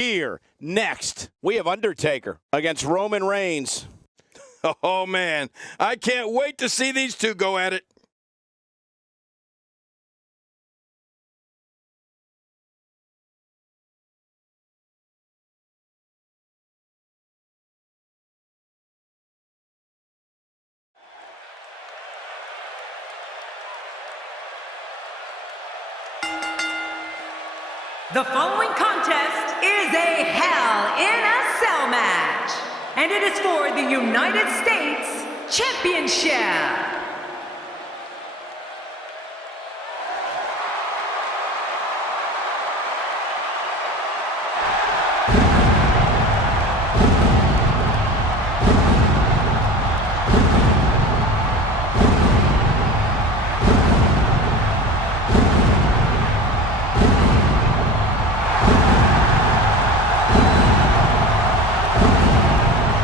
Here, next, we have Undertaker against Roman Reigns. Oh, man, I can't wait to see these two go at it. The following contest is a Hell in a Cell match, and it is for the United States Championship.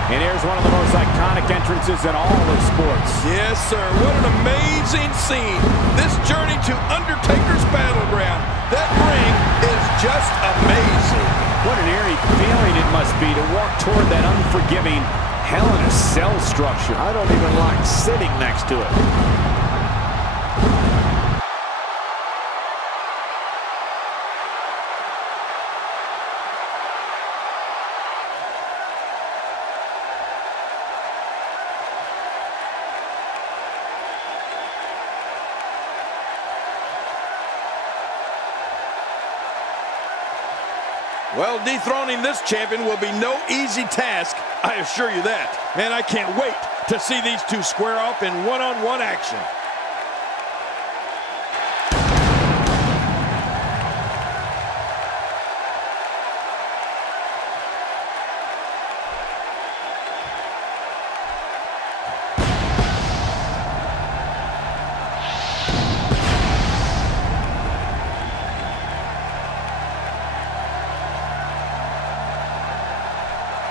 And here's one of the most iconic entrances in all of sports. Yes, sir. What an amazing scene. This journey to Undertaker's battleground. That ring is just amazing. What an eerie feeling it must be to walk toward that unforgiving Hell in a Cell structure. I don't even like sitting next to it. Well, dethroning this champion will be no easy task, I assure you that. And I can't wait to see these two square off in one-on-one action.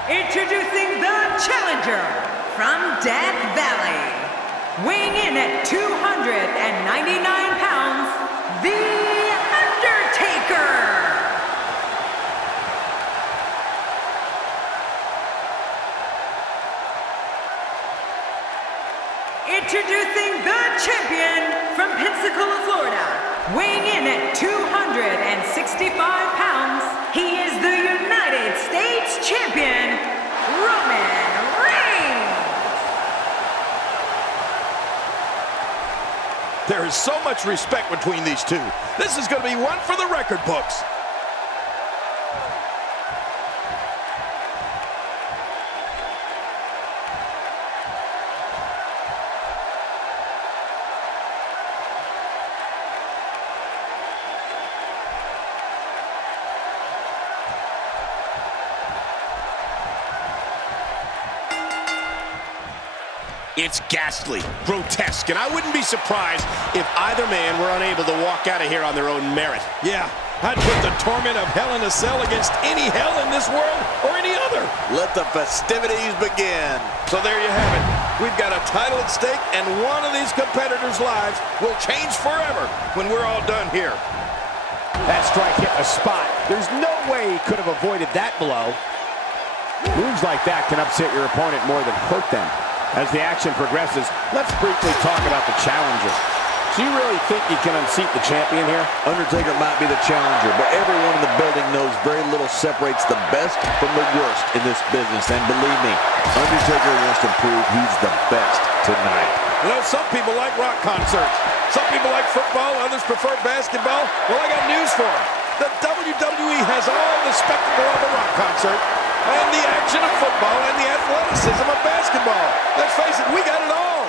Introducing the challenger from Death Valley, weighing in at 299 pounds, The Undertaker. Introducing the champion from Pensacola, Florida, weighing in at 265 pounds, he is the United States Champion, Roman Reigns. There is so much respect between these two. This is going to be one for the record books. It's ghastly, grotesque, and I wouldn't be surprised if either man were unable to walk out of here on their own merit. Yeah, I'd put the torment of Hell in a Cell against any hell in this world or any other. Let the festivities begin. So there you have it. We've got a title at stake, and one of these competitors' lives will change forever when we're all done here. That strike hit the spot. There's no way he could have avoided that blow. Moves like that can upset your opponent more than hurt them. As the action progresses, let's briefly talk about the challenger. Do you really think you can unseat the champion here? Undertaker might be the challenger, but everyone in the building knows very little separates the best from the worst in this business. And believe me, Undertaker wants to prove he's the best tonight. You know, some people like rock concerts. Some people like football, others prefer basketball. Well, I got news for them. The WWE has all the spectacle of a rock concert and the action of football and the athleticism of basketball. Let's face it, we got it all.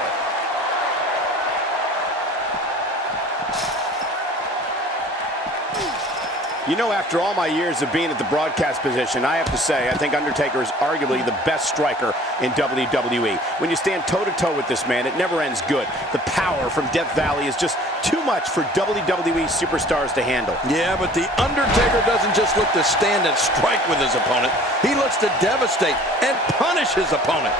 You know, after all my years of being at the broadcast position, I have to say, I think Undertaker is arguably the best striker in WWE. When you stand toe-to-toe with this man, it never ends good. The power from Death Valley is just too much for WWE superstars to handle. Yeah, but the Undertaker doesn't just look to stand and strike with his opponent. He looks to devastate and punish his opponent.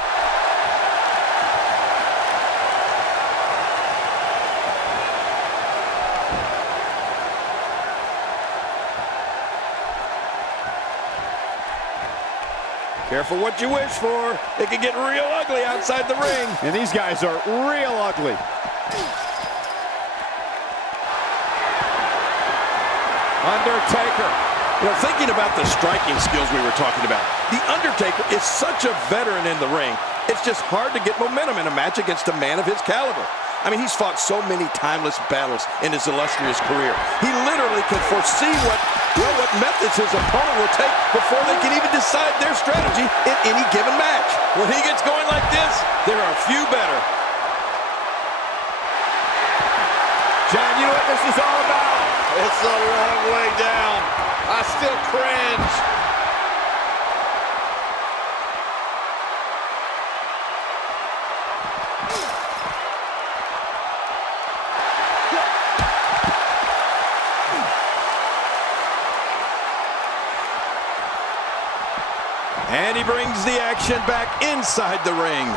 Careful what you wish for. It can get real ugly outside the ring. And these guys are real ugly. Undertaker. You know, thinking about the striking skills we were talking about, The Undertaker is such a veteran in the ring. It's just hard to get momentum in a match against a man of his caliber. I mean, he's fought so many timeless battles in his illustrious career. He literally can foresee what methods his opponent will take before they can even decide their strategy in any given match. When he gets going like this, there are few better. John, you know what this is all about? It's a long way down. I still cringe. And he brings the action back inside the ring.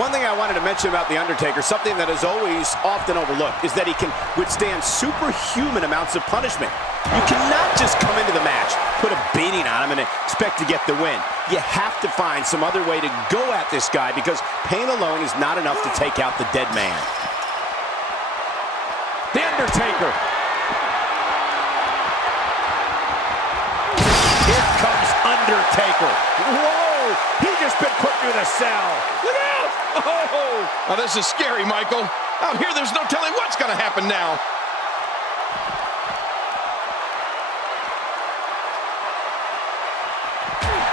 One thing I wanted to mention about The Undertaker, something that is always often overlooked, is that he can withstand superhuman amounts of punishment. You cannot just come into the match, put a beating on him, and expect to get the win. You have to find some other way to go at this guy because pain alone is not enough to take out the dead man. The Undertaker. Here comes Undertaker. Whoa! He just been put through the cell. Look out! Oh! Now this is scary, Michael. Out here, there's no telling what's going to happen now.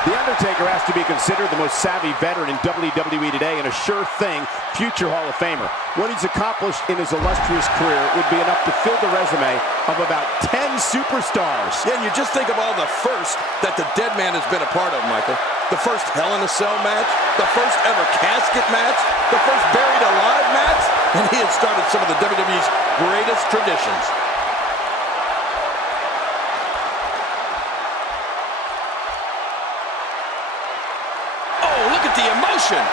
The Undertaker has to be considered the most savvy veteran in WWE today and a sure thing future Hall of Famer. What he's accomplished in his illustrious career would be enough to fill the resume of about 10 superstars. Yeah, and you just think of all the firsts that the dead man has been a part of, Michael. The first Hell in a Cell match, the first ever casket match, the first buried alive match, and he had started some of the WWE's greatest traditions. Oh, look at the emotion.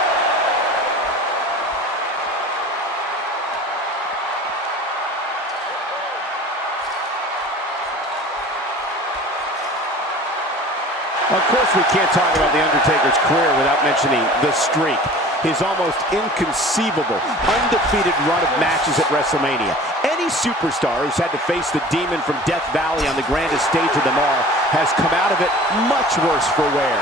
Of course, we can't talk about The Undertaker's career without mentioning the streak. His almost inconceivable, undefeated run of matches at WrestleMania. Any superstar who's had to face the demon from Death Valley on the grandest stage of them all has come out of it much worse for wear.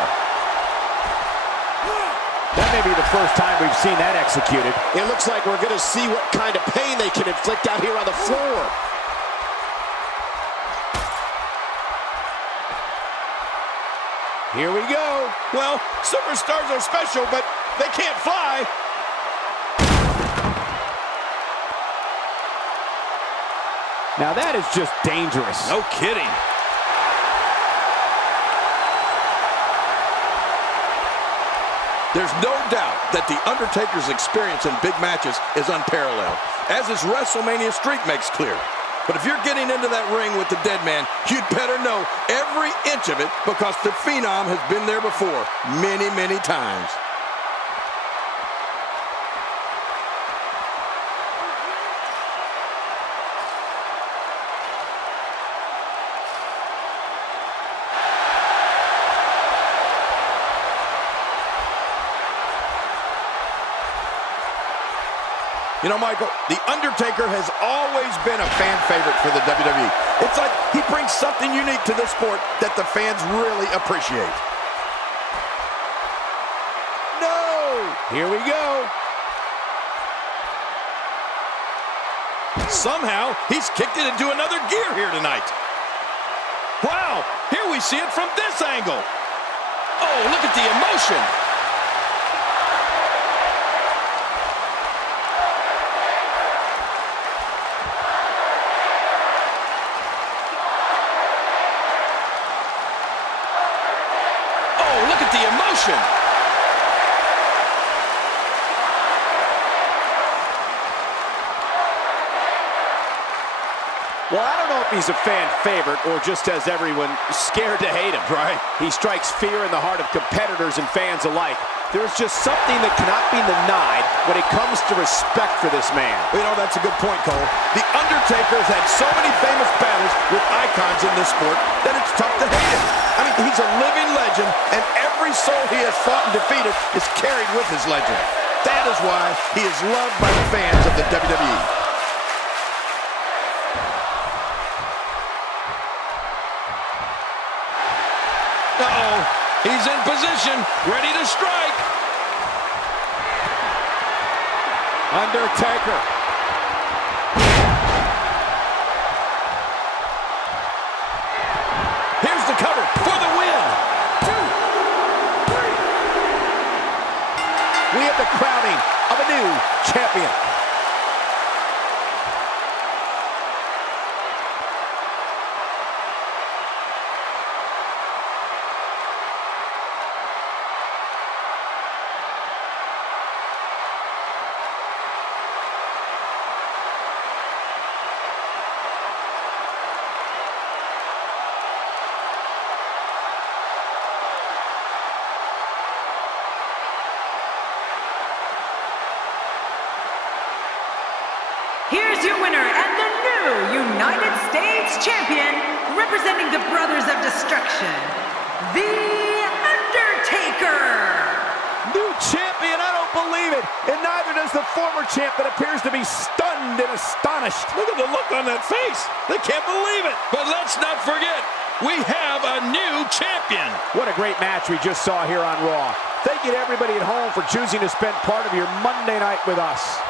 That may be the first time we've seen that executed. It looks like we're going to see what kind of pain they can inflict out here on the floor. Here we go. Well, superstars are special, but they can't fly. Now that is just dangerous. No kidding. There's no doubt that The Undertaker's experience in big matches is unparalleled, as his WrestleMania streak makes clear. But if you're getting into that ring with the dead man, you'd better know every inch of it because the Phenom has been there before many, many times. You know, Michael, The Undertaker has always been a fan favorite for the WWE. It's like he brings something unique to the sport that the fans really appreciate. No! Here we go. Somehow, he's kicked it into another gear here tonight. Wow, here we see it from this angle. Oh, look at the emotion. Look at the emotion. Well, I don't know if he's a fan favorite or just has everyone scared to hate him. Right. He strikes fear in the heart of competitors and fans alike. There's just something that cannot be denied when it comes to respect for this man. Well, you know, that's a good point, Cole. The Undertaker has had so many famous battles with icons in this sport that it's tough to hate him. I mean, he's a living legend, and every soul he has fought and defeated is carried with his legend. That is why he is loved by the fans of the WWE. Uh-oh. He's in position, ready to strike. Undertaker. Here's the cover for the win. 2, 3. We have the crowning of a new champion. Here's your winner and the new United States Champion, representing the Brothers of Destruction, The Undertaker. New champion, I don't believe it. And neither does the former champ that appears to be stunned and astonished. Look at the look on that face. They can't believe it. But let's not forget, we have a new champion. What a great match we just saw here on Raw. Thank you to everybody at home for choosing to spend part of your Monday night with us.